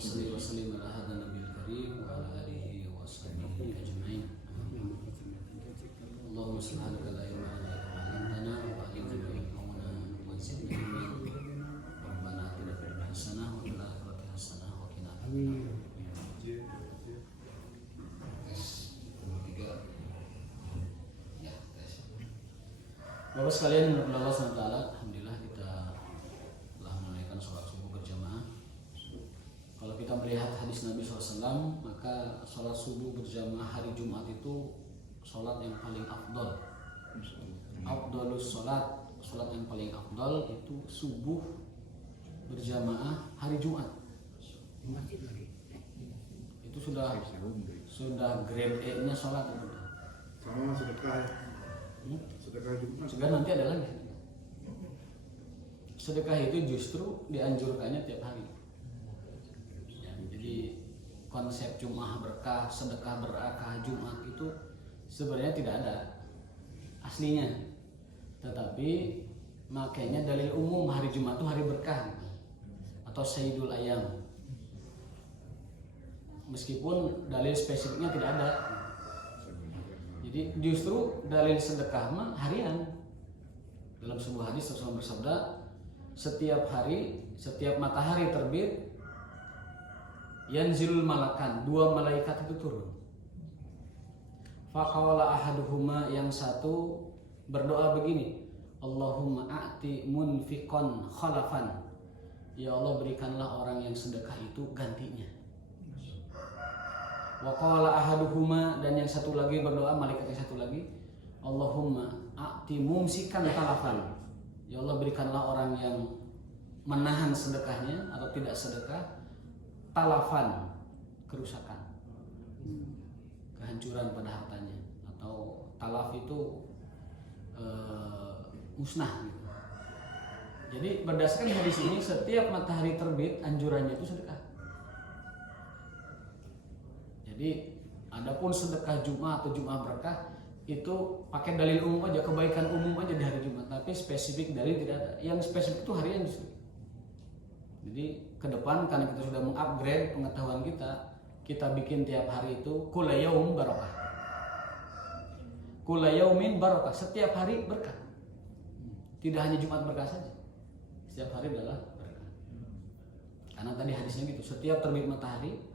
Wassalli wa sallim ala hadha nabiyil karim wa ala alihi wa sahbihi ajma'in. Allahumma subhanaka la ilma lana illa ma 'allamtana wa 'allimna ma yanfa'una wa zidna ilman. Rabbana atina fid dunya hasanah wa fil akhirati hasanah wa qina adzabannar. Bapak sekalian, menurut Allah SWT, alhamdulillah kita telah menunaikan sholat subuh berjamaah. Kalau kita melihat hadis Nabi SAW, maka sholat subuh berjamaah hari Jumat itu sholat yang paling afdol. Afdolus sholat yang paling afdol itu subuh berjamaah hari Jumat. Itu sudah grade E-nya sholat itu. Sama sedekah ya. Sedekah Jumat. Sedekah nanti ada lagi. Sedekah itu justru dianjurkannya tiap hari. Ya, jadi konsep Jumat berkah, sedekah berkah Jumat itu sebenarnya tidak ada aslinya. Tetapi makanya dalil umum hari Jumat itu hari berkah gitu. Atau Sayyidul Ayyam. Meskipun dalil spesifiknya tidak ada. Jadi justru dalil sedekah mah harian. Dalam sebuah hadis Rasulullah bersabda, setiap hari, setiap matahari terbit, yanzilul malakan, 2 malaikat itu turun. Faqala ahaduhuma, yang satu berdoa begini, Allahumma a'ti munfiqan khalafan. Ya Allah, berikanlah orang yang sedekah itu gantinya. Wa qala ahaduhuma, dan yang satu lagi berdoa, malaikat yang satu lagi, Allahumma a'ti mumsikan talafan. Ya Allah, berikanlah orang yang menahan sedekahnya atau tidak sedekah talafan, kerusakan, kehancuran pada hartanya, atau talaf itu musnah gitu. Jadi berdasarkan hadis ini, setiap matahari terbit anjurannya itu sedekah. Jadi adapun sedekah Jumat atau Jumat berkah itu pakai dalil umum aja, kebaikan umum aja di hari Jumat, tapi spesifik dalil tidak ada. Yang spesifik itu harian justru. Jadi ke depan karena kita sudah mengupgrade pengetahuan kita bikin tiap hari itu kulla yaum barokah. Kulla yaumin barokah, setiap hari berkah. Tidak hanya Jumat berkah saja. Setiap hari adalah berkah. Karena tadi hadisnya gitu, setiap terbit matahari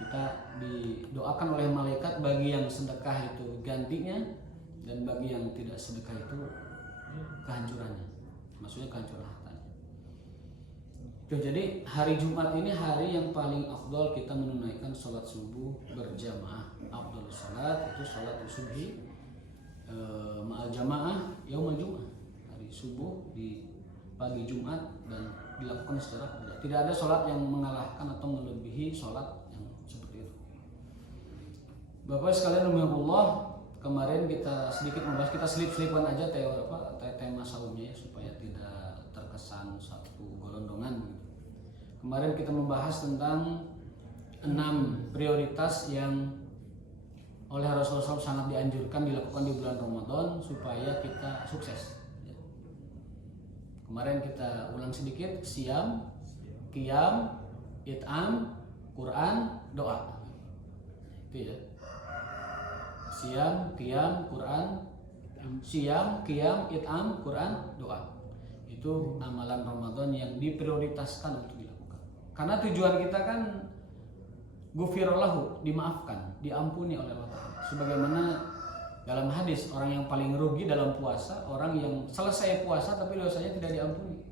kita didoakan oleh malaikat, bagi yang sedekah itu gantinya, dan bagi yang tidak sedekah itu kehancurannya, maksudnya kehancuran hartanya. Jadi hari Jumat ini hari yang paling afdol kita menunaikan sholat subuh berjamaah. Afdol sholat itu sholat subuh ma'al jamaah yaumul Jumat, hari subuh di pagi Jumat, dan dilakukan secara tidak ada sholat yang mengalahkan atau melebihi sholat seperti itu. Bapak sekalian rahimakumullah, kemarin kita sedikit membahas, kita selip-selipan aja tema saumnya ya, supaya tidak terkesan satu golondongan gitu. Kemarin kita membahas tentang 6 prioritas yang oleh Rasulullah SAW sangat dianjurkan dilakukan di bulan Ramadan supaya kita sukses. Kemarin kita ulang sedikit: siam, qiyam, it'am, Quran, doa. Itu ya. Siam, qiyam, Quran, siam, qiyam, it'am, Quran, doa. Itu amalan Ramadan yang diprioritaskan untuk dilakukan. Karena tujuan kita kan ghufirallahu, dimaafkan, diampuni oleh Allah Ta'ala. Sebagaimana dalam hadis, orang yang paling rugi dalam puasa, orang yang selesai puasa tapi dosanya tidak diampuni.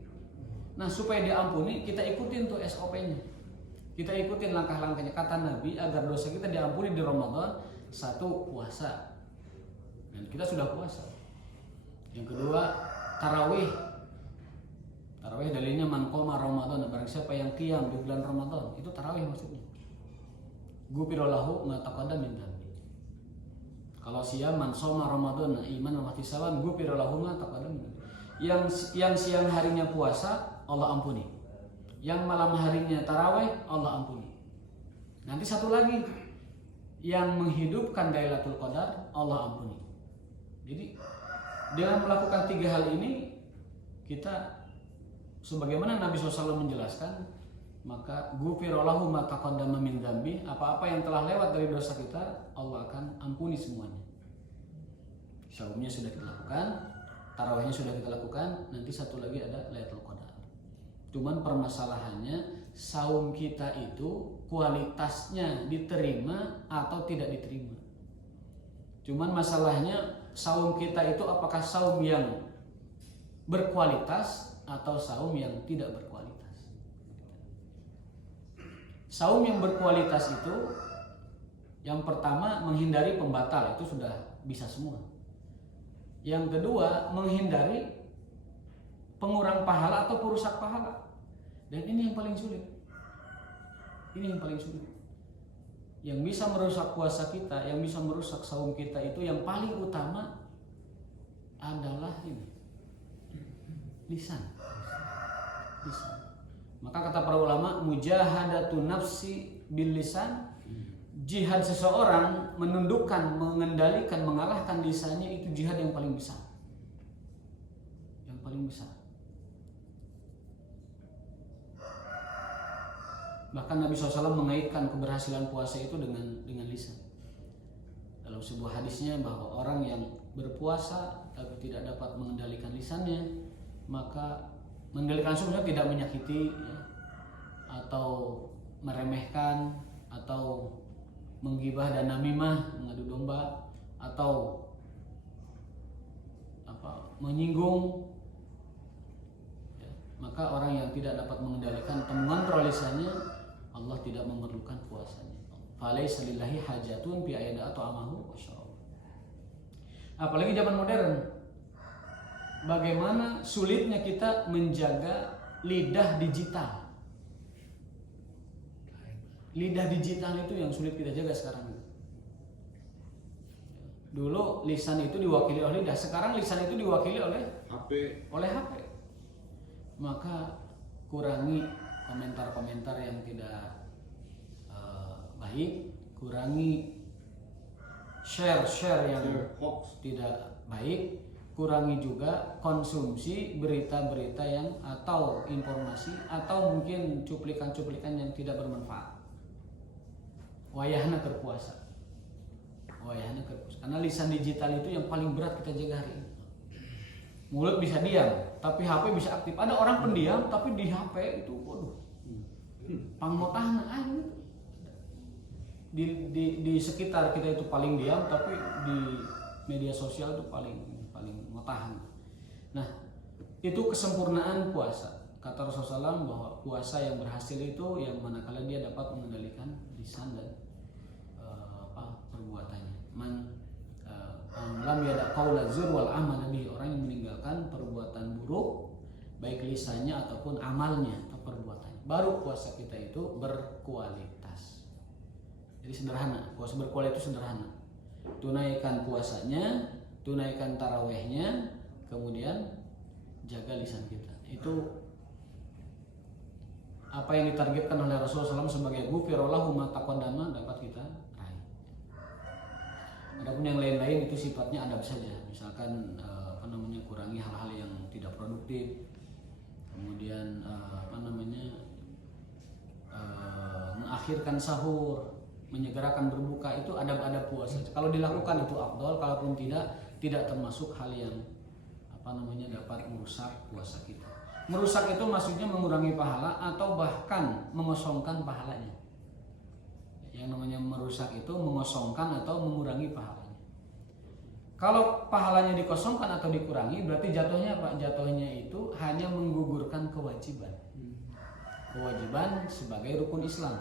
Nah, supaya diampuni, kita ikutin tuh SOP-nya. Kita ikutin langkah-langkahnya. Kata Nabi, agar dosa kita diampuni di Ramadan, 1, puasa. Dan kita sudah puasa. Yang kedua, tarawih. Tarawih dalilnya man qoma Ramadan, barang siapa yang qiyam di bulan Ramadan, itu tarawih maksudnya. Ghufira lahu ma taqaddama min dhanbi. Kalau siam man shoma Ramadan imanan wa ihtisaban, ghufira lahu ma taqaddama min dhanbi. Yang siang harinya puasa, Allah ampuni. Yang malam harinya tarawih, Allah ampuni. Nanti satu lagi, yang menghidupkan Lailatul Qadar, Allah ampuni. Jadi dengan melakukan 3 hal ini, kita sebagaimana Nabi SAW menjelaskan, maka ghufira lahu ma taqaddama min dzambi, apa-apa yang telah lewat dari dosa kita Allah akan ampuni semuanya. Saumnya sudah kita lakukan, tarawihnya sudah kita lakukan, nanti satu lagi ada Lailatul Qadar. Cuman permasalahannya saum kita itu kualitasnya diterima atau tidak diterima. Cuman masalahnya saum kita itu apakah saum yang berkualitas atau saum yang tidak berkualitas. Saum yang berkualitas itu yang pertama menghindari pembatal, itu sudah bisa semua. Yang kedua menghindari pengurang pahala atau perusak pahala. Dan ini yang paling sulit. Ini yang paling sulit. Yang bisa merusak puasa kita, yang bisa merusak saum kita itu yang paling utama adalah ini. Lisan. Maka kata para ulama, mujahadatun nafsi bil lisan, jihad seseorang menundukkan, mengendalikan, mengalahkan lisannya itu jihad yang paling besar. Yang paling besar. Bahkan Nabi SAW mengaitkan keberhasilan puasa itu dengan lisan. Dalam sebuah hadisnya bahwa orang yang berpuasa tapi tidak dapat mengendalikan lisannya, maka mengendalikan sebenarnya tidak menyakiti ya, atau meremehkan atau menggibah dan namimah, mengadu domba, atau menyinggung ya, maka orang yang tidak dapat mengendalikan atau mengontrol lisannya, Allah tidak memerlukan puasanya. Falaisa lillahi hajatun fi ayyada at'amahu wa syarab. Apalagi zaman modern, bagaimana sulitnya kita menjaga lidah digital. Lidah digital itu yang sulit kita jaga sekarang. Dulu lisan itu diwakili oleh lidah, sekarang lisan itu diwakili oleh HP. Maka kurangi komentar-komentar yang tidak baik, kurangi share yang hoax tidak baik, kurangi juga konsumsi berita-berita yang atau informasi atau mungkin cuplikan-cuplikan yang tidak bermanfaat. Wayahna berpuasa. Karena lisan digital itu yang paling berat kita jaga hari ini. Mulut bisa diam, tapi HP bisa aktif. Ada orang pendiam tapi di HP itu waduh. Pangmotahna gitu. Di sekitar kita itu paling diam, tapi di media sosial itu paling motahan. Nah, itu kesempurnaan puasa. Kata Rasulullah SAW bahwa puasa yang berhasil itu yang manakala dia dapat mengendalikan lisan dan perbuatannya. Man lam yada qaula zur wal amal bihi, orang yang meninggalkan perbuatan buruk baik lisannya ataupun amalnya atau perbuatannya, baru puasa kita itu berkualitas. Jadi sederhana, puasa berkualitas itu sederhana. Tunaikan puasanya, tunaikan tarawehnya, kemudian jaga lisan kita. Itu apa yang ditargetkan oleh Rasulullah SAW sebagai ghufira lahu ma taqaddama dapat kita raih. Adapun yang lain-lain itu sifatnya adab saja. Misalkan kurangi hal-hal yang tidak produktif. Kemudian mengakhirkan sahur, menyegerakan berbuka, itu adab-adab puasa. Kalau dilakukan itu afdal, kalaupun tidak termasuk hal yang dapat merusak puasa kita. Merusak itu maksudnya mengurangi pahala atau bahkan mengosongkan pahalanya. Yang namanya merusak itu mengosongkan atau mengurangi pahalanya. Kalau pahalanya dikosongkan atau dikurangi, berarti jatuhnya apa? Jatuhnya itu hanya menggugurkan kewajiban. Kewajiban sebagai rukun Islam.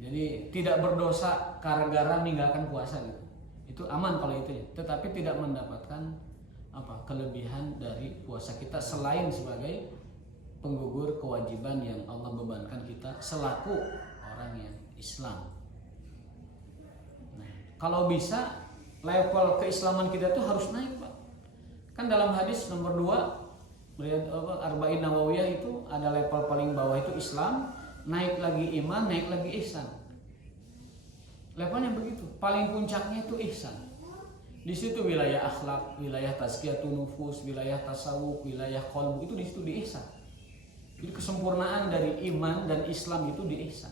Jadi tidak berdosa gara-gara meninggalkan puasa gitu. Itu aman kalau itu ya. Tetapi tidak mendapatkan kelebihan dari puasa kita selain sebagai penggugur kewajiban yang Allah bebankan kita selaku orang yang Islam. Nah, kalau bisa level keislaman kita tuh harus naik, Pak. Kan dalam hadis nomor 2 melihat Arba'in Nawawiyah itu ada level paling bawah itu Islam, naik lagi iman, naik lagi ihsan. Levelnya begitu. Paling puncaknya itu ihsan. Di situ wilayah akhlak, wilayah tazkiyatun nufus, wilayah tasawuf, wilayah qalbu, itu di situ di ihsan. Jadi kesempurnaan dari iman dan Islam itu di ihsan.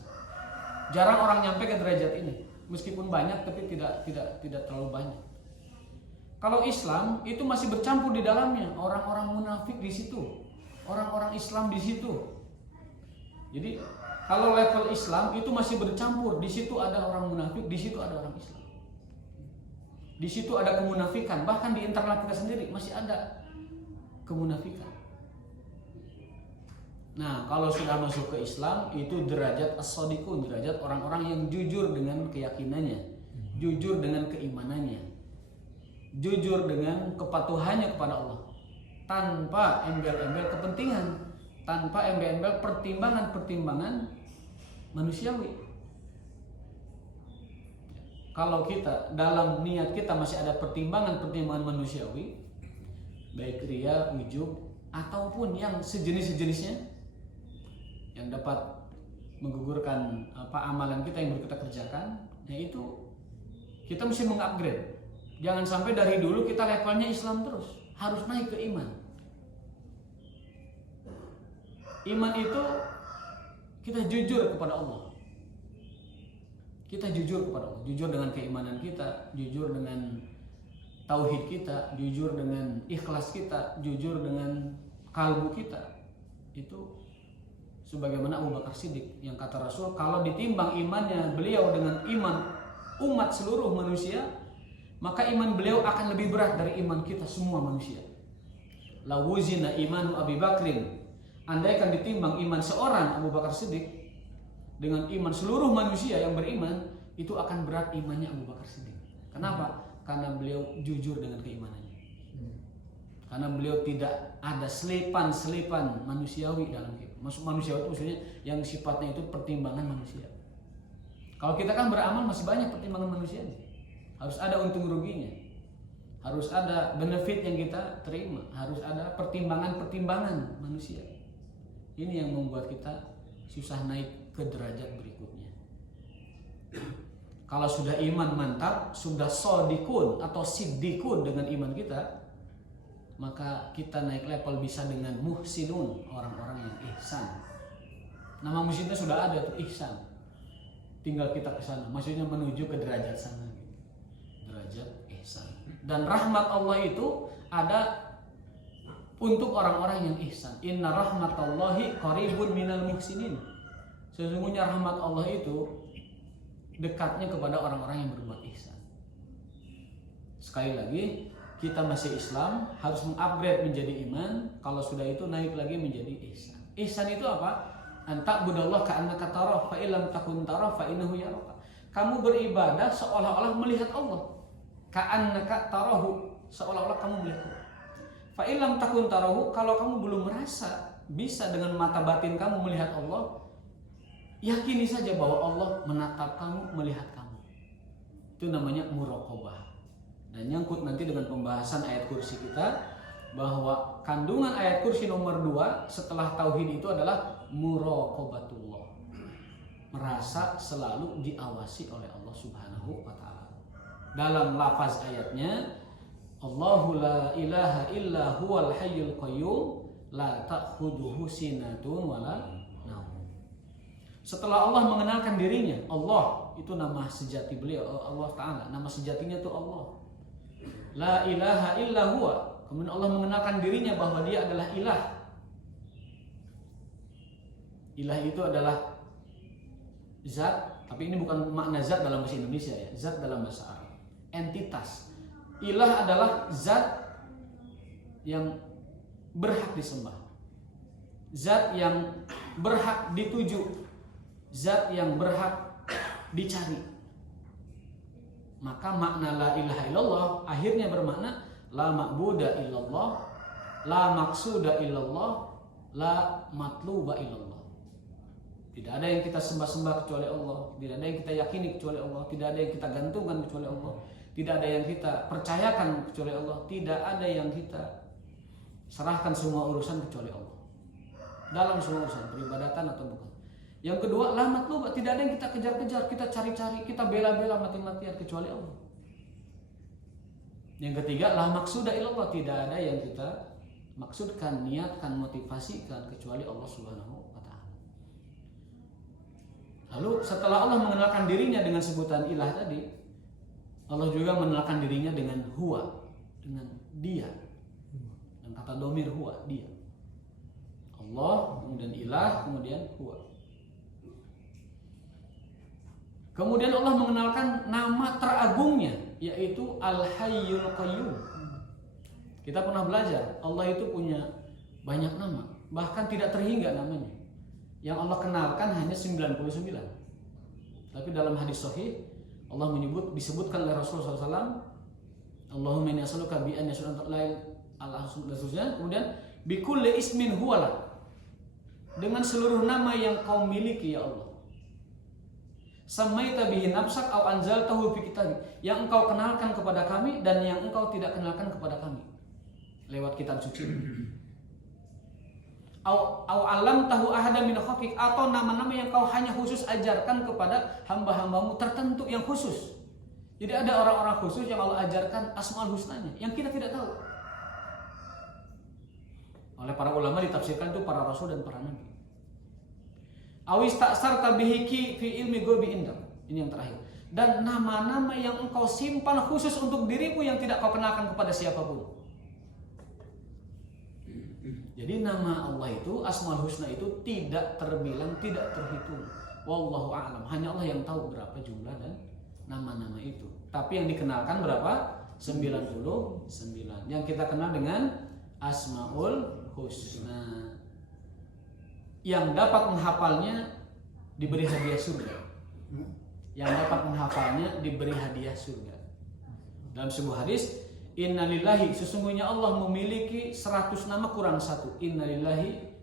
Jarang orang nyampe ke derajat ini. Meskipun banyak tapi tidak terlalu banyak. Kalau Islam itu masih bercampur di dalamnya, orang-orang munafik di situ, orang-orang Islam di situ. Jadi kalau level Islam itu masih bercampur, di situ ada orang munafik, di situ ada orang Islam. Di situ ada kemunafikan, bahkan di internal kita sendiri masih ada kemunafikan. Nah, kalau sudah masuk ke Islam itu derajat as-shadiqun, derajat orang-orang yang jujur dengan keyakinannya, jujur dengan keimanannya, jujur dengan kepatuhannya kepada Allah, tanpa embel-embel kepentingan, tanpa embel-embel pertimbangan-pertimbangan manusiawi. Kalau kita dalam niat kita masih ada pertimbangan-pertimbangan manusiawi, baik riya, ujub, ataupun yang sejenis-sejenisnya yang dapat menggugurkan amalan kita yang baru kita kerjakan, yaitu kita mesti mengupgrade. Jangan sampai dari dulu kita levelnya Islam terus, harus naik ke iman. Iman itu kita jujur kepada Allah. Kita jujur kepada Allah, jujur dengan keimanan kita, jujur dengan tauhid kita, jujur dengan ikhlas kita, jujur dengan kalbu kita. Itu sebagaimana Abu Bakar Siddiq yang kata Rasul, kalau ditimbang imannya beliau dengan iman umat seluruh manusia, maka iman beliau akan lebih berat dari iman kita semua manusia. La wuzina imanu Abi Bakrin, andaikan ditimbang iman seorang Abu Bakar Siddiq dengan iman seluruh manusia yang beriman, itu akan berat imannya Abu Bakar Siddiq. Kenapa? Karena beliau jujur dengan keimanannya. Karena beliau tidak ada selipan-selipan manusiawi dalam hidup. Maksud manusiawi itu maksudnya yang sifatnya itu pertimbangan manusia. Kalau kita kan beramal masih banyak pertimbangan manusia. Harus ada untung ruginya. Harus ada benefit yang kita terima. Harus ada pertimbangan-pertimbangan manusia. Ini yang membuat kita susah naik ke derajat berikutnya. Kalau sudah iman mantap, sudah shodikun atau siddikun dengan iman kita, maka kita naik level bisa dengan muhsinun, orang-orang yang ihsan. Nama muhsinnya sudah ada tuh, ihsan. Tinggal kita ke sana, maksudnya menuju ke derajat sana, derajat ihsan. Dan rahmat Allah itu ada untuk orang-orang yang ihsan. Inna rahmatallahi qaribun minal muhsinin. Sesungguhnya rahmat Allah itu dekatnya kepada orang-orang yang berbuat ihsan. Sekali lagi, kita masih Islam, harus mengupgrade menjadi iman. Kalau sudah itu naik lagi menjadi ihsan. Ihsan itu apa? Anta'budallah ka'annaka tarah, fa illam takun tarah fa innahu yaraka. Kamu beribadah seolah-olah melihat Allah. Ka'annaka tarahu, seolah-olah kamu melihat Allah. Fa illam takun tarahu, kalau kamu belum merasa bisa dengan mata batin kamu melihat Allah, yakini saja bahwa Allah menatap kamu, melihat kamu. Itu namanya muraqabah. Dan nyangkut nanti dengan pembahasan ayat kursi kita, bahwa kandungan ayat kursi nomor 2 setelah tauhid itu adalah muraqabatullah, merasa selalu diawasi oleh Allah Subhanahu wa taala. Dalam lafaz ayatnya, Allahu la ilaha illa huwal hayyul qayyum la ta'khudhuhu sinatun wala naum. Setelah Allah mengenalkan dirinya, Allah itu nama sejati beliau, Allah taala, nama sejatinya itu Allah. La ilaha illa huwa. Kemudian Allah mengenalkan dirinya bahwa dia adalah ilah. Ilah itu adalah zat, tapi ini bukan makna zat dalam bahasa Indonesia ya, zat dalam bahasa Arab. Entitas. Ilah adalah zat yang berhak disembah, zat yang berhak dituju, zat yang berhak dicari. Maka makna la ilaha illallah akhirnya bermakna la ma'buda illallah, la maqsuda illallah, la matluba illallah. Tidak ada yang kita sembah-sembah kecuali Allah, tidak ada yang kita yakini kecuali Allah, tidak ada yang kita gantungkan kecuali Allah, tidak ada yang kita percayakan kecuali Allah, tidak ada yang kita serahkan semua urusan kecuali Allah. Dalam semua urusan peribadatan atau bukan. Yang kedua, la matluba, tidak ada yang kita kejar-kejar, kita cari-cari, kita bela-bela mati-matian kecuali Allah. Yang ketiga, la maqsuda illallah, tidak ada yang kita maksudkan, niatkan, motivasikan kecuali Allah Subhanahu wa taala. Lalu setelah Allah mengenalkan dirinya dengan sebutan ilah tadi, Allah juga mengenalkan dirinya dengan huwa, dengan dia. Dan kata domir huwa, dia. Allah, kemudian ilah, kemudian huwa. Kemudian Allah mengenalkan nama teragungnya, yaitu Al-Hayyul Qayyum. Kita pernah belajar, Allah itu punya banyak nama, bahkan tidak terhingga namanya. Yang Allah kenalkan hanya 99. Tapi dalam hadis sahih, Allah disebutkan oleh Rasulullah SAW, Allahumma inni as'aluka bi anna kemudian bi kulli ismin huwalak, dengan seluruh nama yang kau miliki ya Allah. Samaita bihi nafsak au anzaltahu fi kitab, yang engkau kenalkan kepada kami dan yang engkau tidak kenalkan kepada kami lewat kitab suci. Au alam tahu ahada min khalqik, atau nama-nama yang kau hanya khusus ajarkan kepada hamba-hambamu tertentu yang khusus. Jadi ada orang-orang khusus yang Allah ajarkan asmaul husnanya yang kita tidak tahu. Oleh para ulama ditafsirkan itu para rasul dan para nabi. Awis ta'sarta bihi fi ilmi ghaibi indak. Ini yang terakhir. Dan nama-nama yang engkau simpan khusus untuk dirimu yang tidak kau kenalkan kepada siapapun. Jadi nama Allah itu, Asmaul Husna itu tidak terbilang, tidak terhitung. Wallahu a'lam. Hanya Allah yang tahu berapa jumlah dan nama-nama itu. Tapi yang dikenalkan berapa? 99. Yang kita kenal dengan Asmaul Husna. Yang dapat menghafalnya diberi hadiah surga. Yang dapat menghafalnya diberi hadiah surga. Dalam sebuah hadis, innalillahi, sesungguhnya Allah memiliki 100 nama kurang 1. Innalillahi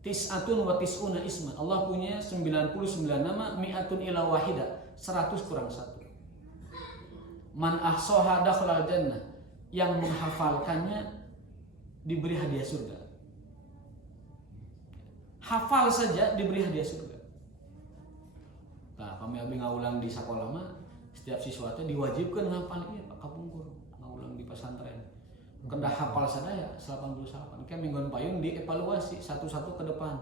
tis'atun wa tis'una isman. Allah punya 99 nama, mi'atun ila wahida, 100 kurang 1. Man ahsaha dakhalal jannah, yang menghafalkannya diberi hadiah surga. Hafal saja diberi hadiah surga. Nah, kami abdi ngaulang di sekolah mah, setiap siswa teh diwajibkan ngapal ieu Pak Kapungkur, ngaulang di pesantren. Kedah hafal sadaya 88. Kayak mingguan payung dievaluasi satu-satu ke depan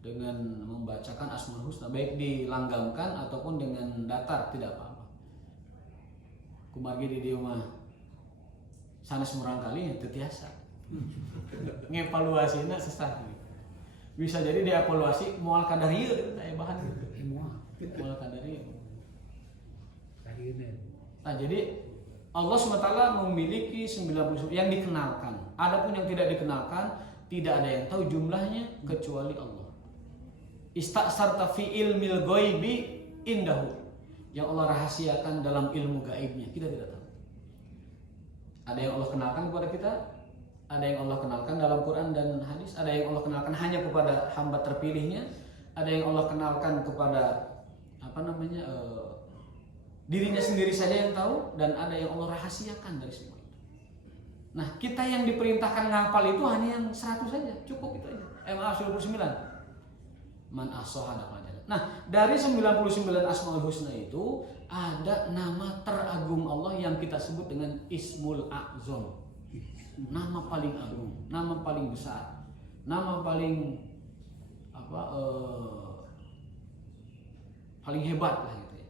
dengan membacakan Asmaul Husna, baik dilanggamkan ataupun dengan datar, tidak apa-apa. Kumargi di dieu mah sanes murang kali teu tiasa. Ngevaluasina sesah. Bisa jadi dievaluasi moal kadarieu teh bahan moal kadarieu. Nah, jadi Allah SWT memiliki 99 yang dikenalkan. Adapun yang tidak dikenalkan, tidak ada yang tahu jumlahnya kecuali Allah. Ista'sarta fi ilmil ghaibi indahu, yang Allah rahasiakan dalam ilmu gaibnya, kita tidak tahu. Ada yang Allah kenalkan kepada kita, ada yang Allah kenalkan dalam Quran dan hadis, ada yang Allah kenalkan hanya kepada hamba terpilihnya, ada yang Allah kenalkan kepada dirinya sendiri saja yang tahu, dan ada yang Allah rahasiakan dari semua itu. Nah, kita yang diperintahkan ngapal itu hanya yang 100 saja, cukup itu aja. 99. Man ahsaha dakhala jannah. Nah, dari 99 Asmaul Husna itu ada nama teragung Allah yang kita sebut dengan Ismul A'zam. Nama paling agung, nama paling besar, nama paling paling hebat lah gitu ya.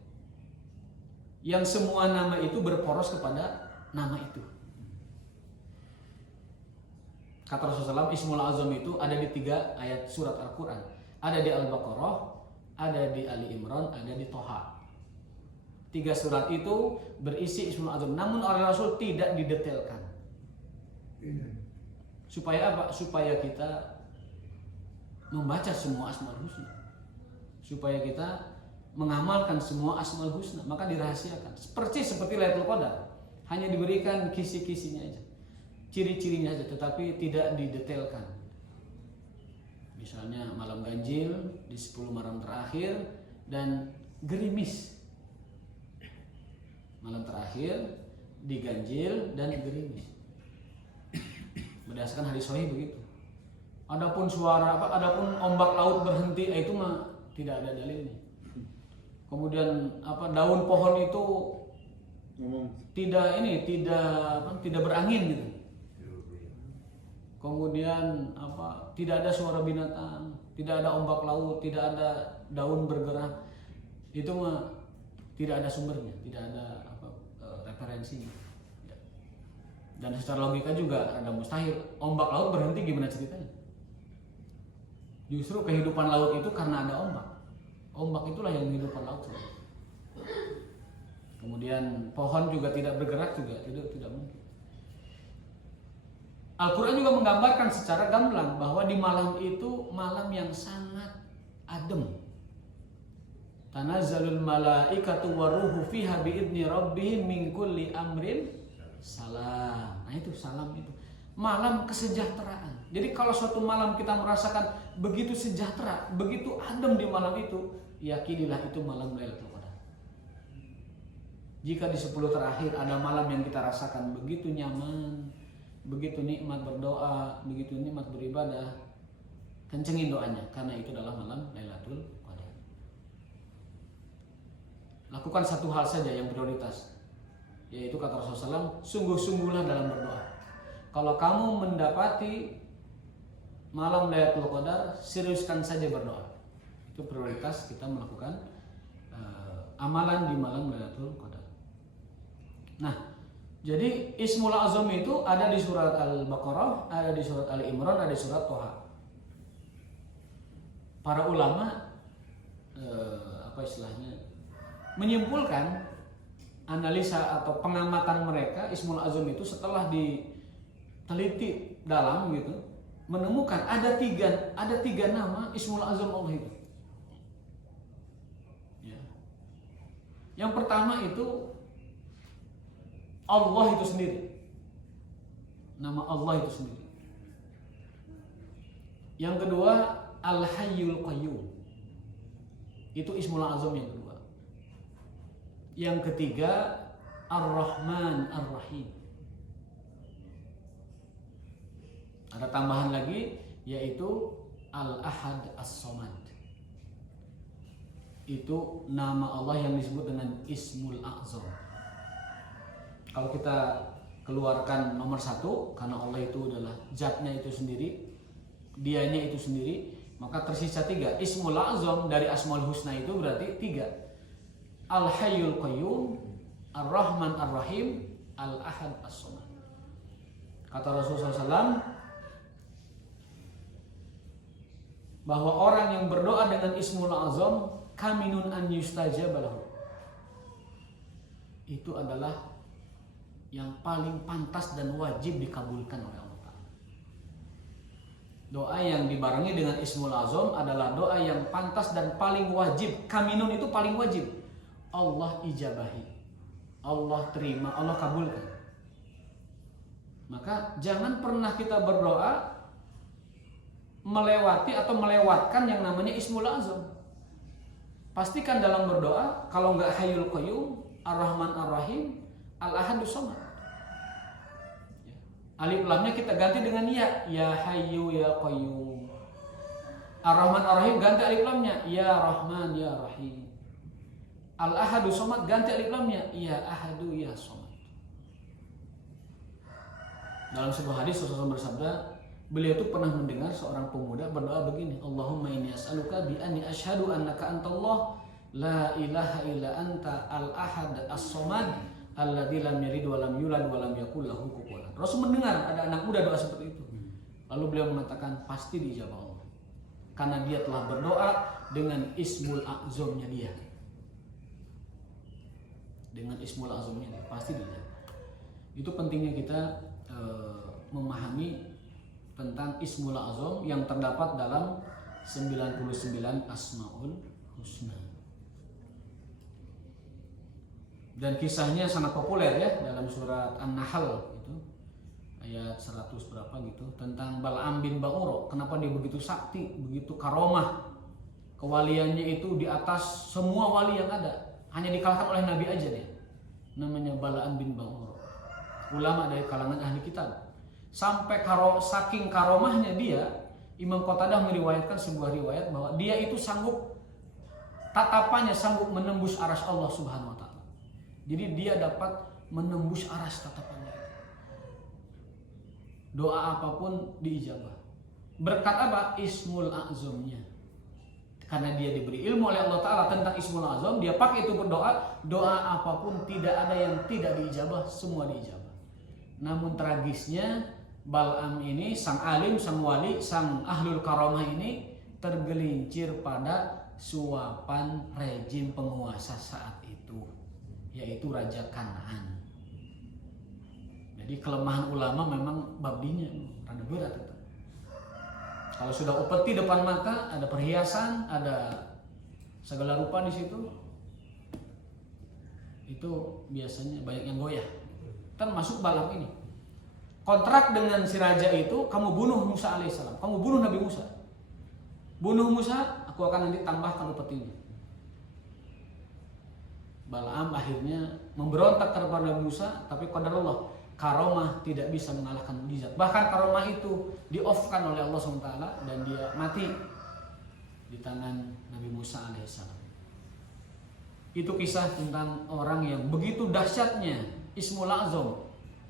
Yang semua nama itu berporos kepada nama itu. Kata Rasulullah SAW, Ismul Azam itu ada di 3 ayat surat Al-Quran. Ada di Al-Baqarah, ada di Ali Imran, ada di Toha. 3 surat itu berisi Ismul Azam, namun oleh Rasul tidak didetailkan. Supaya apa? Supaya kita membaca semua Asmaul Husna, supaya kita mengamalkan semua Asmaul Husna, maka dirahasiakan. Seperti Lailatul Qadar, hanya diberikan kisi-kisinya aja, ciri-cirinya aja, tetapi tidak didetailkan. Misalnya malam ganjil di 10 malam terakhir dan gerimis. Malam terakhir diganjil dan gerimis. Berdasarkan hadis sahih begitu. Adapun adapun ombak laut berhenti, itu mah tidak ada dalilnya. Kemudian daun pohon itu tidak berangin gitu. kemudian apa, tidak ada suara binatang, tidak ada ombak laut, tidak ada daun bergerak, itu mah tidak ada sumbernya, tidak ada apa, referensinya. Ya. Dan secara logika juga ada mustahil. Ombak laut berhenti gimana ceritanya? Justru kehidupan laut itu karena ada ombak. Ombak itulah yang menghidupkan laut. Kemudian pohon juga tidak bergerak juga tidak mungkin. Al-Quran juga menggambarkan secara gamblang bahwa di malam itu malam yang sangat adem. Tanazzalul malaikatu waruhu fiha biidni rabbihim min kulli amrin salam. Nah itu salam itu. Malam kesejahteraan. Jadi kalau suatu malam kita merasakan begitu sejahtera, begitu adem di malam itu, yakinilah itu malam Lailatul Qadar. Jika di 10 terakhir ada malam yang kita rasakan begitu nyaman, begitu nikmat berdoa, begitu nikmat beribadah, kencengin doanya karena itu adalah malam Lailatul Qadar. Lakukan satu hal saja yang prioritas, yaitu kata Rasulullah SAW, sungguh-sungguhlah dalam berdoa. Kalau kamu mendapati malam Lailatul Qadar, seriuskan saja berdoa. Itu prioritas kita melakukan amalan di malam Lailatul Qadar. Nah, jadi Ismul Azam itu ada di surat Al-Baqarah, ada di surat Ali Imran, ada di surat Toha. Para ulama apa istilahnya menyimpulkan analisa atau pengamatan mereka Ismul Azam itu setelah diteliti dalam gitu, menemukan ada tiga nama Ismul Azam Allah itu. Ya. Yang pertama itu Allah itu sendiri. Nama Allah itu sendiri. Yang kedua Al-Hayyul Qayyum. Itu Ismul Azam yang kedua. Yang ketiga Ar-Rahman Ar-Rahim. Ada tambahan lagi yaitu Al-Ahad As-Samad. Itu nama Allah yang disebut dengan Ismul Azam. Kalau kita keluarkan nomor 1, karena Allah itu adalah zatnya itu sendiri, dianya itu sendiri, maka tersisa 3. Ismul Azam dari Asmaul Husna itu berarti 3. Al-Hayyul Qayyum, Ar-Rahman Ar-Rahim, Al-Ahad As-Samad. Kata Rasulullah SAW bahwa orang yang berdoa dengan Ismul Azam kaminun an yustajab lahu, itu adalah yang paling pantas dan wajib dikabulkan oleh Allah Ta'ala. Doa yang dibarengi dengan Ismul Azam adalah doa yang pantas dan paling wajib. Kaminun itu paling wajib. Allah ijabahi, Allah terima, Allah kabulkan. Maka jangan pernah kita berdoa melewati atau melewatkan yang namanya Ismul Azam. Pastikan dalam berdoa, kalau enggak Hayyul Qayyum, Ar-Rahman Ar-Rahim, Al-Ahadus Samad. Alif lamnya kita ganti dengan ya Hayyu ya Qayyum. Ar-Rahman Ar-Rahim ganti alif lamnya ya Rahman ya Rahim. Al-Ahadus Samad ganti alif lamnya ya Ahadu ya Samad. Dalam sebuah hadis Rasulullah bersabda, beliau itu pernah mendengar seorang pemuda berdoa begini, Allahumma inni as'aluka bi anni asyhadu annaka antallah la ilaha illa anta al-ahad as-samad alladzi lam yalid wa lam yulad wa lam yakul lahu kufuwan ahad. Rasul mendengar ada anak muda doa seperti itu. Lalu beliau mengatakan pasti dijawab Allah. Karena dia telah berdoa dengan Ismul Azamnya dia. Dengan Ismul Azamnya dia pasti dijawab. Itu pentingnya kita memahami tentang Ismul Azam yang terdapat dalam 99 Asmaul Husna. Dan kisahnya sangat populer ya dalam surat An-Nahl itu ayat 100 berapa gitu, tentang Bal'am bin Ba'ura. Kenapa dia begitu sakti, begitu karomah, kewaliannya itu di atas semua wali yang ada, hanya dikalahkan oleh Nabi aja dia. Namanya Bal'am bin Ba'ura, ulama dari kalangan ahli kitab. Sampai saking karomahnya dia, Imam Qatadah meriwayatkan sebuah riwayat bahwa dia itu sanggup, tatapannya sanggup menembus arsy Allah Subhanahu wa taala. Jadi dia dapat menembus arsy tatapannya. Doa apapun diijabah. Berkat apa? Ismul A'zamnya. Karena dia diberi ilmu oleh Allah Ta'ala tentang Ismul A'zam, dia pakai itu berdoa. Doa apapun tidak ada yang tidak diijabah, semua diijabah. Namun tragisnya Bal'am ini, sang alim, sang wali, sang ahlul karamah ini tergelincir pada suapan rejim penguasa saat itu, yaitu Raja Kan'an. Jadi kelemahan ulama memang babdinya rada berat itu. Kalau sudah upeti depan mata, ada perhiasan, ada segala rupa di situ, itu biasanya banyak yang goyah. Termasuk Bal'am ini. Kontrak dengan si raja itu, kamu bunuh Musa alaihissalam, kamu bunuh Nabi Musa. Bunuh Musa, aku akan nanti tambahkan upetinya. Bal'am akhirnya memberontak kepada Nabi Musa, tapi qadarullah, karomah tidak bisa mengalahkan mukjizat. Bahkan karomah itu di-off-kan oleh Allah SWT dan dia mati di tangan Nabi Musa alaihissalam. Itu kisah tentang orang yang begitu dahsyatnya Ismul A'zam,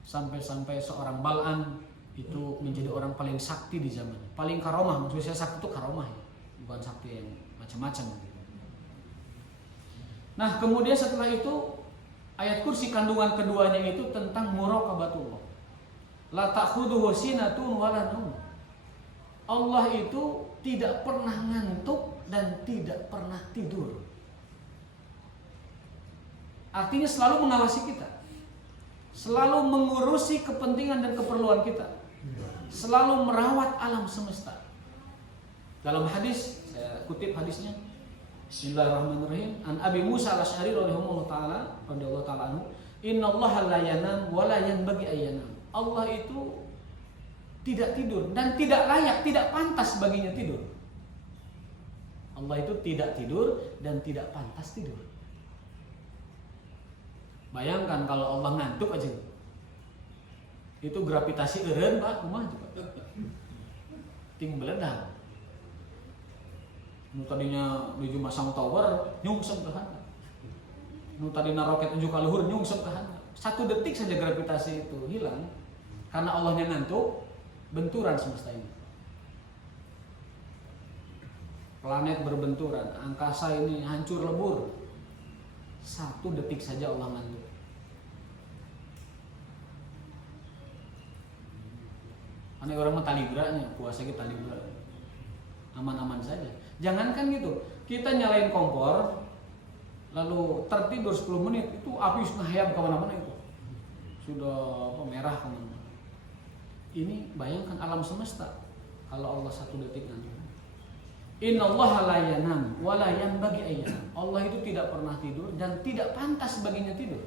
sampai-sampai seorang Bal'am itu menjadi orang paling sakti di zaman, paling karomah. Maksud saya sakti itu karomah ya, bukan sakti yang macam-macam. Nah kemudian setelah itu ayat kursi kandungan keduanya itu tentang muraqabatullah. La ta'khudhuhu sinatun wa la naum. Allah itu tidak pernah ngantuk dan tidak pernah tidur. Artinya selalu mengawasi kita, selalu mengurusi kepentingan dan keperluan kita, selalu merawat alam semesta. Dalam hadis, saya kutip hadisnya, Bismillahirrahmanirrahim. An Abi Musa al-Asy'ari radhiyallahu ta'ala anhu, innallaha la yanam wa la yanbaghi ayyanam. Allah itu tidak tidur dan tidak layak, tidak pantas baginya tidur. Allah itu tidak tidur dan tidak pantas tidur. Bayangkan kalau Allah ngantuk aja, itu gravitasi eureun Pak, kumaha coba? Ting beledak. Nu tadinya nuju masang tower nyungsep ke handap. Nu tadina roket nuju ka luhur nyungsep ke handap. 1 detik saja gravitasi itu hilang karena Allahnya ngantuk, benturan semesta ini. Planet berbenturan, angkasa ini hancur lebur. 1 detik saja Allah ngantuk. Karena orang mah talibranya, puasa kita talibra. Aman-aman saja. Jangankan gitu, kita nyalain kompor lalu tertidur 10 menit, itu api sudah hayam kemana-mana itu. Sudah merah kemana-mana. Ini bayangkan alam semesta kalau Allah 1 detik ngantuk. Innallaha la yanam wa la yanbaghi ayyanam. Allah itu tidak pernah tidur dan tidak pantas baginya tidur.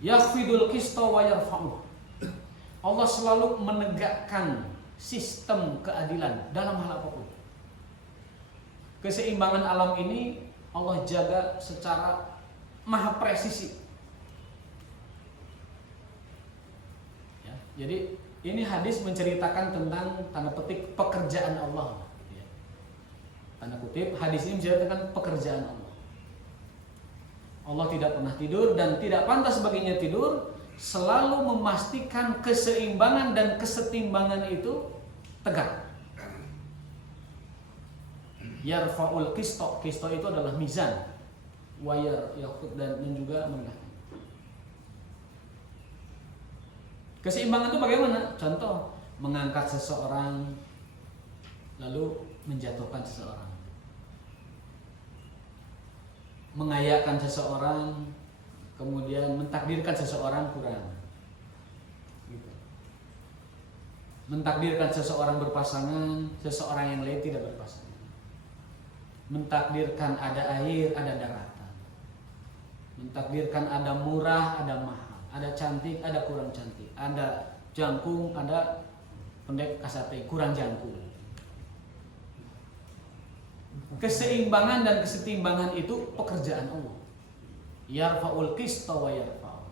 Yakhfidul qista wa yarfa'u. Allah selalu menegakkan sistem keadilan dalam hal apapun. Keseimbangan alam ini Allah jaga secara maha presisi. Ya, jadi ini hadis menceritakan tentang tanda petik pekerjaan Allah. Ya. Tanda kutip, hadis ini menceritakan pekerjaan Allah. Allah tidak pernah tidur dan tidak pantas baginya tidur, selalu memastikan keseimbangan dan kesetimbangan itu tegak. Yarfa'ul qisto, qisto itu adalah mizan, wayar yakut dan juga menegakkan. Keseimbangan itu bagaimana? Contoh, mengangkat seseorang lalu menjatuhkan seseorang, mengayakan seseorang kemudian mentakdirkan seseorang kurang gitu. Mentakdirkan seseorang berpasangan, seseorang yang lain tidak berpasangan. Mentakdirkan ada air, ada daratan. Mentakdirkan ada murah, ada mahal. Ada cantik, ada kurang cantik. Ada jangkung, ada pendek kasate, kurang jangkung. Keseimbangan dan kesetimbangan itu pekerjaan Allah. Yarfa'ul qista wa yarfa'u.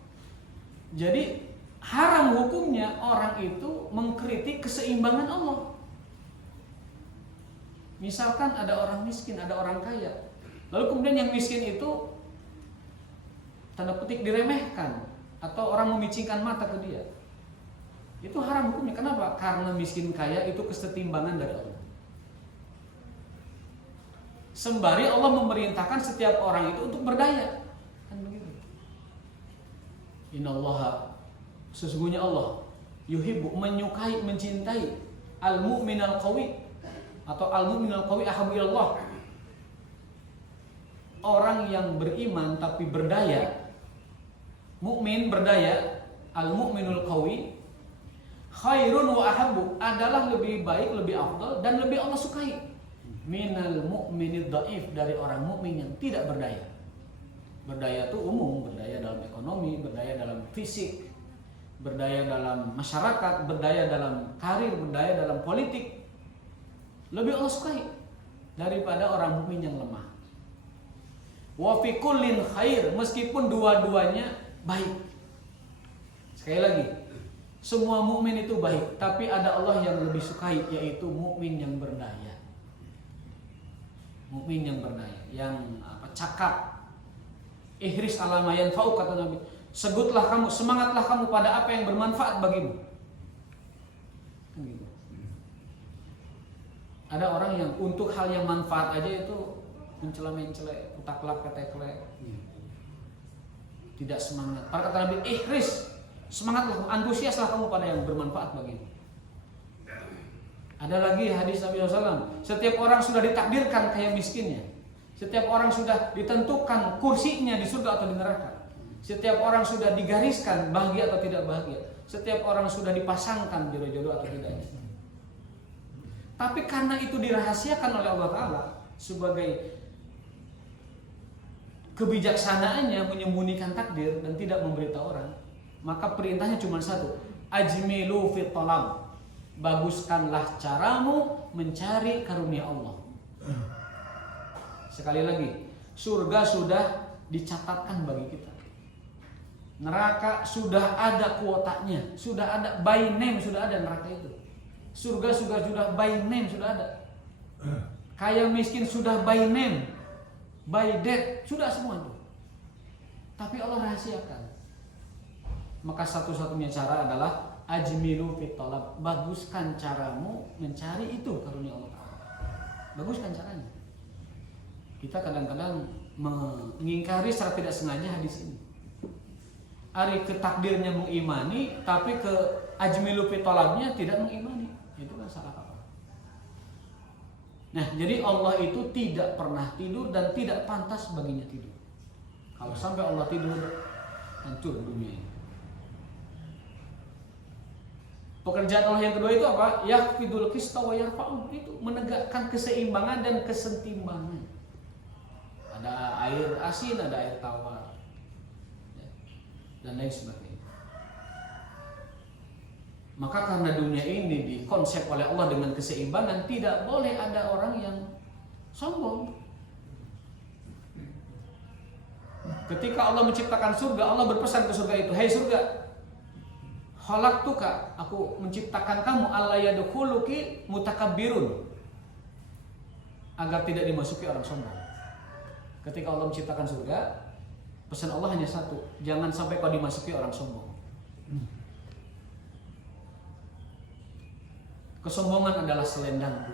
Jadi haram hukumnya orang itu mengkritik keseimbangan Allah. Misalkan ada orang miskin, ada orang kaya. Lalu kemudian yang miskin itu tanda petik diremehkan. atau orang memicingkan mata ke dia, itu haram hukumnya. Kenapa? Karena miskin kaya itu kesetimbangan dari Allah. Sembari Allah memerintahkan setiap orang itu untuk berdaya, kan begitu. Innallaha, sesungguhnya Allah yuhibbu, menyukai, mencintai al-mu'minal qawi, atau al-mu'minal qawi ahabbu ilallah, orang yang beriman tapi berdaya, mukmin berdaya, al-mu'minul qawi khairun wa ahabbu, adalah lebih baik, lebih afdal dan lebih Allah sukai, minal mu'minid dhaif, dari orang mukmin yang tidak berdaya. Berdaya itu umum, berdaya dalam ekonomi, berdaya dalam fisik, berdaya dalam masyarakat, berdaya dalam karir, berdaya dalam politik, lebih Allah sukai daripada orang mukmin yang lemah. Wa fi kullin khair, meskipun dua-duanya baik. Sekali lagi, semua mukmin itu baik, tapi ada Allah yang lebih sukai, yaitu mukmin yang berdaya. Mukmin yang berdaya, yang cakap. Ihris ala ma yanfa'u, kata Nabi. Segutlah kamu, semangatlah kamu pada apa yang bermanfaat bagimu. Gitu. Ada orang yang untuk hal yang manfaat aja itu mencela-mencela, utaklak, keteklek, tidak semangat. Para kata Nabi, ihris, semangatlah, antusiaslah kamu pada yang bermanfaat bagimu. Ada lagi hadis Nabi SAW, setiap orang sudah ditakdirkan kaya miskinnya, setiap orang sudah ditentukan kursinya di surga atau di neraka, setiap orang sudah digariskan bahagia atau tidak bahagia, setiap orang sudah dipasangkan jodoh-jodoh atau tidak. Tapi karena itu dirahasiakan oleh Allah Ta'ala sebagai kebijaksanaannya menyembunyikan takdir dan tidak memberitahu orang, maka perintahnya cuma satu, ajmilu fit talab, baguskanlah caramu mencari karunia Allah. Sekali lagi, surga sudah dicatatkan bagi kita, neraka sudah ada kuotanya, sudah ada by name, sudah ada neraka itu. Surga sudah by name, sudah ada. Kaya miskin sudah by name, by death, sudah semua itu. Tapi Allah rahasiakan. Maka satu-satunya cara adalah ajmilu fit talab, baguskan caramu mencari itu karunia Allah. Baguskan caranya. Kita kadang-kadang mengingkari secara tidak sengaja hadis ini. Ari ke takdirnya mengimani, tapi ke ajmilu fit talabnya tidak mengimani. Itu kan salah apa? Nah, jadi Allah itu tidak pernah tidur dan tidak pantas baginya tidur. Kalau sampai Allah tidur, hancur dunia ini. Pekerjaan Allah yang kedua itu apa? Yaqfidul qista wa yarfa'u, itu menegakkan keseimbangan dan kesetimbangan. Ada air asin, ada air tawar, dan lain sebagainya. Maka karena dunia ini dikonsep oleh Allah dengan keseimbangan, tidak boleh ada orang yang sombong. Ketika Allah menciptakan surga, Allah berpesan ke surga itu, "Hai surga, khalaqtuka, aku menciptakan kamu alla yadkhuluki mutakabbirun, agar tidak dimasuki orang sombong." Ketika Allah menciptakan surga, pesan Allah hanya satu, jangan sampai kau dimasuki orang sombong. Kesombongan adalah selendangku,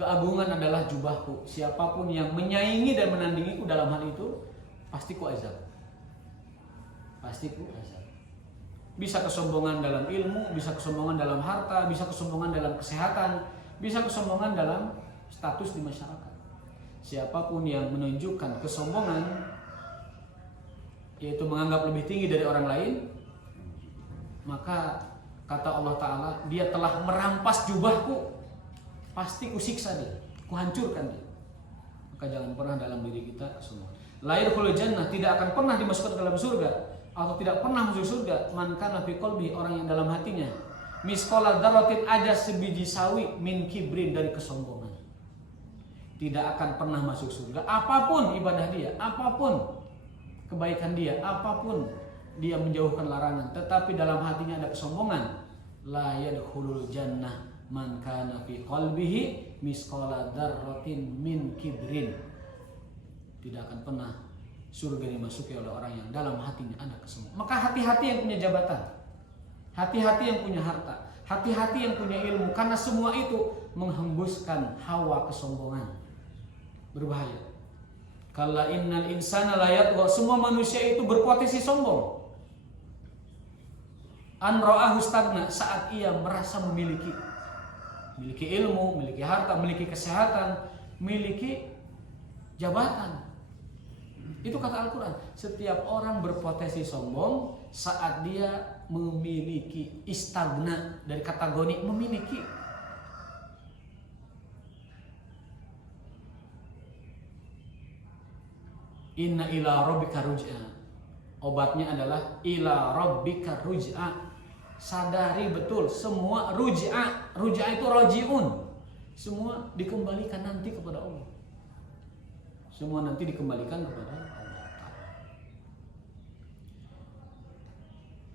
keagungan adalah jubahku. Siapapun yang menyaingi dan menandingiku dalam hal itu, pasti ku azab. Pasti ku azab. Bisa kesombongan dalam ilmu, bisa kesombongan dalam harta, bisa kesombongan dalam kesehatan, bisa kesombongan dalam status di masyarakat. Siapapun yang menunjukkan kesombongan, yaitu menganggap lebih tinggi dari orang lain, maka kata Allah Ta'ala, dia telah merampas jubahku, pasti kusiksa dia, kuhancurkan dia. Maka jangan pernah dalam diri kita semua. La yadkhulul jannah, tidak akan pernah dimasukkan ke dalam surga, atau tidak pernah masuk surga, man kana fi qalbi, orang yang dalam hatinya misqala dzarratin, aja sebiji sawi, min kibrin, dari kesombongan. Tidak akan pernah masuk surga, apapun ibadah dia, apapun kebaikan dia, apapun dia menjauhkan larangan, tetapi dalam hatinya ada kesombongan. La yadkhulul jannah man kana fi qalbihi misqala dzarratin min kibrin. Tidak akan pernah surga dimasuki oleh orang yang dalam hatinya ada kesombongan. Maka hati-hati yang punya jabatan, hati-hati yang punya harta, hati-hati yang punya ilmu, karena semua itu menghembuskan hawa kesombongan. Berbahaya. Kalla innal insana la yatgha, semua manusia itu berpotensi sombong. An ra'ahu stagna, saat ia merasa memiliki ilmu, memiliki harta, memiliki kesehatan, memiliki jabatan. Itu kata Al-Quran. Setiap orang berpotensi sombong saat dia memiliki, istagna dari kata goni, memiliki. Inna ila rabbika ruj'a. Obatnya adalah ila rabbika ruj'a. Sadari betul semua ruj'a. Ruj'a itu rojiun. Semua dikembalikan nanti kepada Allah. Semua nanti dikembalikan kepada Allah.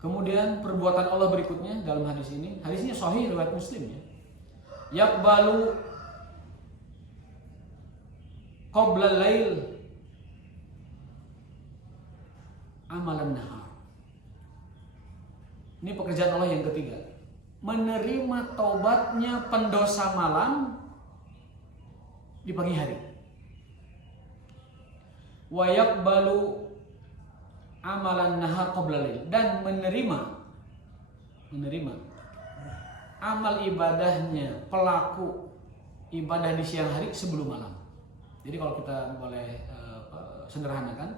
Kemudian perbuatan Allah berikutnya dalam hadis ini. Hadisnya sahih riwayat Muslim ya. Yaqbalu qabla lail amalan nahar. Ini pekerjaan Allah yang ketiga. Menerima taubatnya pendosa malam di pagi hari. Wa yaqbalu amalan nahar qabla lail, dan menerima amal ibadahnya pelaku ibadah di siang hari sebelum malam. Jadi kalau kita boleh sederhanakan,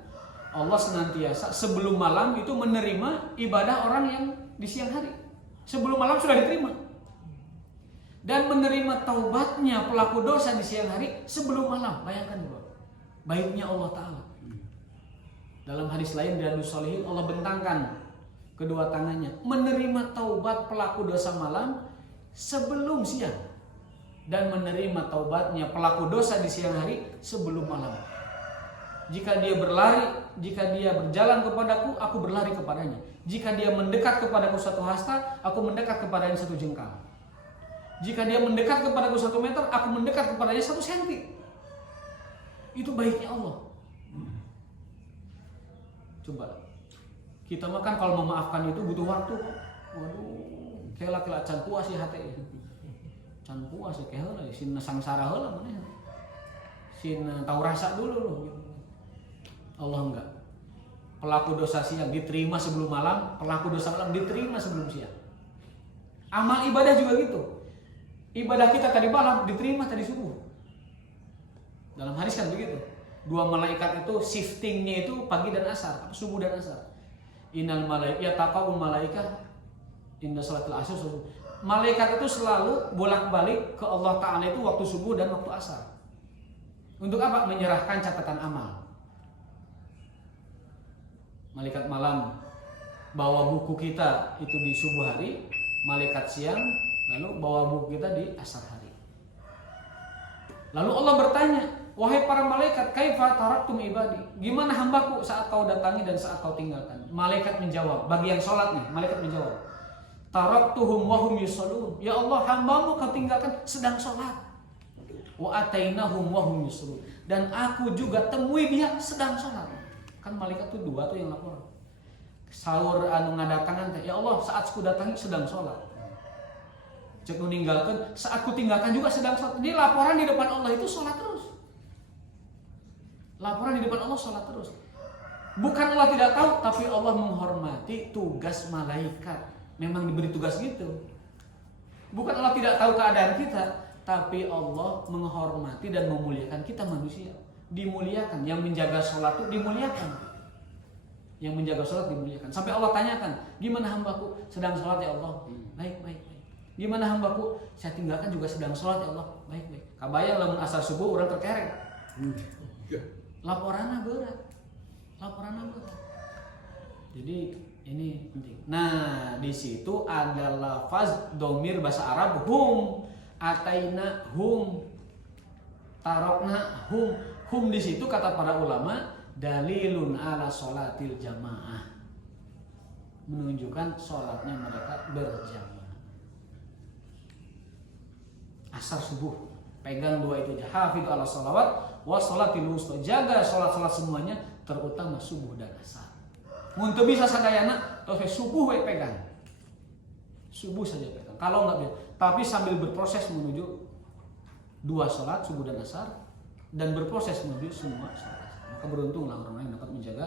Allah senantiasa sebelum malam itu menerima ibadah orang yang di siang hari. Sebelum malam sudah diterima. Dan menerima taubatnya pelaku dosa di siang hari sebelum malam. Bayangkan Bapak, baiknya Allah Ta'ala. Dalam hadis lain dari Sholihin, Allah bentangkan kedua tangannya, menerima taubat pelaku dosa malam sebelum siang, dan menerima taubatnya pelaku dosa di siang hari sebelum malam. Jika dia berlari, jika dia berjalan kepadaku, aku berlari kepadanya. Jika dia mendekat kepadaku 1 hasta, aku mendekat kepadanya 1 jengkal. Jika dia mendekat kepadaku 1 meter, aku mendekat kepadanya 1 senti. Itu baiknya Allah. Coba kita makan kalau memaafkan itu butuh waktu. Waduh, kayak laki-laki can puas ya hati. Can puas ya kayak heula, sina sangsara heula maneh. Sina tahu rasa dulu loh. Allah enggak. Pelaku dosa siang diterima sebelum malam, pelaku dosa malam diterima sebelum siang. Amal ibadah juga gitu. Ibadah kita tadi malam diterima tadi subuh. Dalam hadis kan begitu. 2 malaikat itu shiftingnya itu pagi dan asar, subuh dan asar. Innal malaikata taqawul malaikah inda salatil asar. Malaikat itu selalu bolak-balik ke Allah Ta'ala itu waktu subuh dan waktu asar. Untuk apa? Menyerahkan catatan amal. Malaikat malam bawa buku kita itu di subuh hari, malaikat siang lalu bawa buku kita di asar hari. Lalu Allah bertanya, wahai para malaikat, kaifa taraktum ibadi? Gimana hambaku saat kau datangi dan saat kau tinggalkan? Malaikat menjawab, bagi yang sholat nih, malaikat menjawab, taraktuhum wahum yusallun. Ya Allah, hambamu kau tinggalkan sedang sholat. Wa atainahum wahum yusallun. Dan aku juga temui dia sedang sholat. Kan malaikat tuh 2 tuh yang lapor. Sahur anu ngadatangan teh, ya Allah saat aku datangi sedang sholat. Cek nu ninggalkan, saat aku tinggalkan juga sedang sholat. Jadi laporan di depan Allah itu sholat terus. Laporan di depan Allah sholat terus. Bukan Allah tidak tahu, tapi Allah menghormati tugas malaikat. Memang diberi tugas gitu. Bukan Allah tidak tahu keadaan kita, tapi Allah menghormati dan memuliakan kita manusia. Dimuliakan, yang menjaga sholat itu dimuliakan, yang menjaga sholat dimuliakan. Sampai Allah tanyakan, gimana hambaku sedang sholat ya Allah? Baik. Gimana hambaku? Saya tinggalkan juga sedang sholat ya Allah. Baik. Kabayang lamun asar subuh orang terkerek. Laporannya berat. Jadi ini penting. Nah, di situ ada lafaz domir bahasa Arab hum, ataina hum, tarokna hum. Hum di situ kata para ulama dalilun ala sholatil jamaah, menunjukkan sholatnya mereka berjamaah. Asar subuh pegang 2 itu aja. Hafidhu ala sholawat wa sholatil wusta, jaga sholat semuanya terutama subuh dan asar. Mun teu bisa sadayana tos subuh we pegang. Subuh saja pegang. Kalau enggak bisa, tapi sambil berproses menuju 2 salat subuh dan asar dan berproses menuju semua salat asar. Maka beruntunglah orang-orang yang dapat menjaga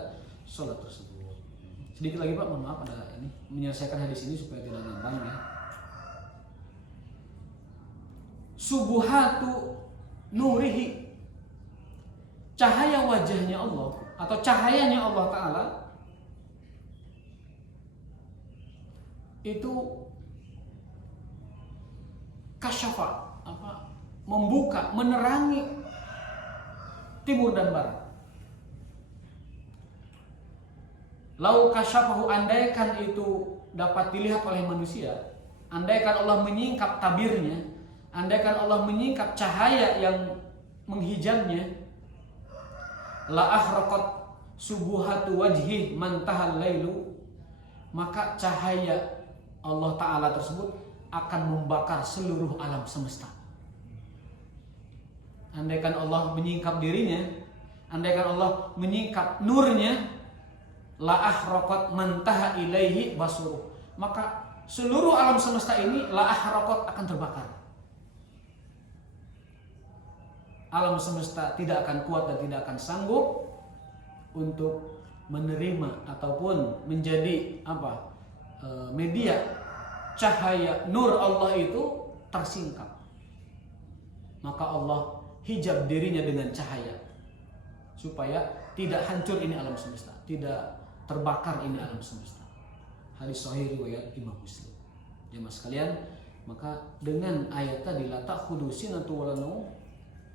salat tersebut. Sedikit lagi Pak, mohon maaf ada ini menyelesaikan hadis ini supaya tidak ngambang ya. Subuhatu nurihi, cahaya wajahnya Allah atau cahayanya Allah Ta'ala itu kasyafa, membuka, menerangi timur dan barat. Lau kasyafahu, andaikan itu dapat dilihat oleh manusia, andaikan Allah menyingkap tabirnya, andaikan Allah menyingkap cahaya yang menghijabnya, la ahraqat subuhatu wajhi man tahal lailu, maka cahaya Allah Ta'ala tersebut akan membakar seluruh alam semesta. Andaikan Allah menyingkap dirinya, andaikan Allah menyingkap nurnya, la ahraqat man taha ilaihi basuruh, maka seluruh alam semesta ini la ahraqat akan terbakar. Alam semesta tidak akan kuat dan tidak akan sanggup untuk menerima ataupun menjadi media cahaya nur Allah itu tersingkap. Maka Allah hijab dirinya dengan cahaya supaya tidak hancur ini alam semesta, tidak terbakar ini alam semesta. Hadis sahih riwayat Imam Muslim. Jemaah sekalian, maka dengan ayat tadi la ta'khudhu sinatun wa la naum,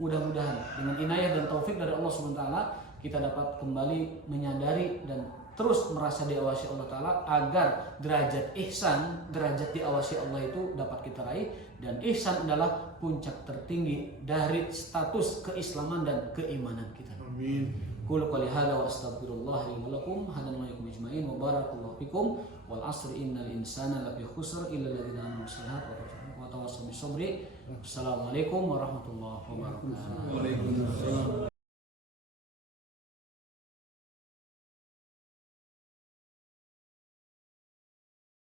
mudah-mudahan dengan inayah dan taufik dari Allah Subhanahu wa taala kita dapat kembali menyadari dan terus merasa diawasi Allah Ta'ala agar derajat ihsan, derajat diawasi Allah itu dapat kita raih. Dan ihsan adalah puncak tertinggi dari status keislaman dan keimanan kita. Amin. Qul qouli hadza wa astaghfirullah li wa lakum hadan wa yakum ajmain wa barakallahu fikum wal asri innal insana lafi khusr illa alladziina aamanu wa tawassaw bis sabri. Assalamualaikum warahmatullahi wabarakatuh. Waalaikumsalam.